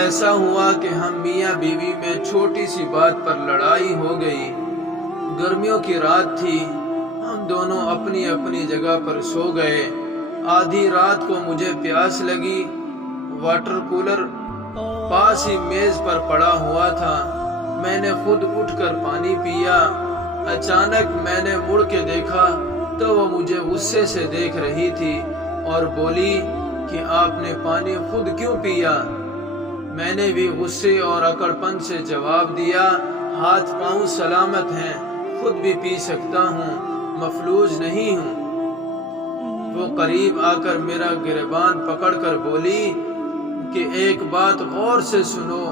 ایسا ہوا کہ ہم میاں بیوی میں چھوٹی سی بات پر لڑائی ہو گئی۔ گرمیوں کی رات تھی، ہم دونوں اپنی اپنی جگہ پر سو گئے۔ آدھی رات کو مجھے پیاس لگی۔ واٹر کولر پاس ہی میز پر پڑا ہوا تھا، میں نے خود اٹھ کر پانی پیا۔ اچانک میں نے مڑ کے دیکھا تو وہ مجھے غصے سے دیکھ رہی تھی اور بولی کہ آپ نے پانی خود کیوں پیا؟ میں نے بھی غصے اور اکڑ پن سے جواب دیا، ہاتھ پاؤں سلامت ہیں، خود بھی پی سکتا ہوں، مفلوج نہیں ہوں۔ وہ قریب آ کر میرا گریبان پکڑ کر بولی کہ ایک بات غور سے سنو،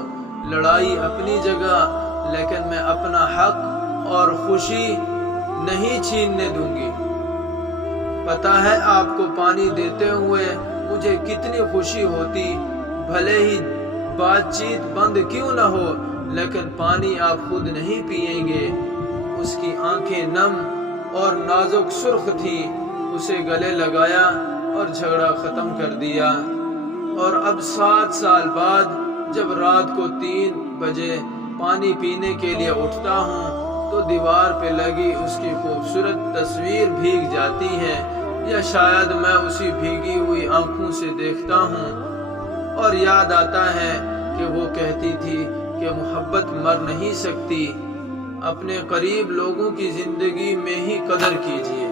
لڑائی اپنی جگہ، لیکن میں اپنا حق اور خوشی نہیں چھیننے دوں گی۔ پتہ ہے آپ کو پانی دیتے ہوئے مجھے کتنی خوشی ہوتی، بھلے ہی بات چیت بند کیوں نہ ہو، لیکن پانی آپ خود نہیں پیئیں گے۔ اس کی آنکھیں نم اور نازک سرخ تھی، اسے گلے لگایا اور جھگڑا ختم کر دیا۔ اور اب 7 سال بعد جب رات کو 3 بجے پانی پینے کے لیے اٹھتا ہوں تو دیوار پہ لگی اس کی خوبصورت تصویر بھیگ جاتی ہے، یا شاید میں اسی بھیگی ہوئی آنکھوں سے دیکھتا ہوں اور یاد آتا ہے کہ وہ کہتی تھی کہ محبت مر نہیں سکتی۔ اپنے قریب لوگوں کی زندگی میں ہی قدر کیجیے۔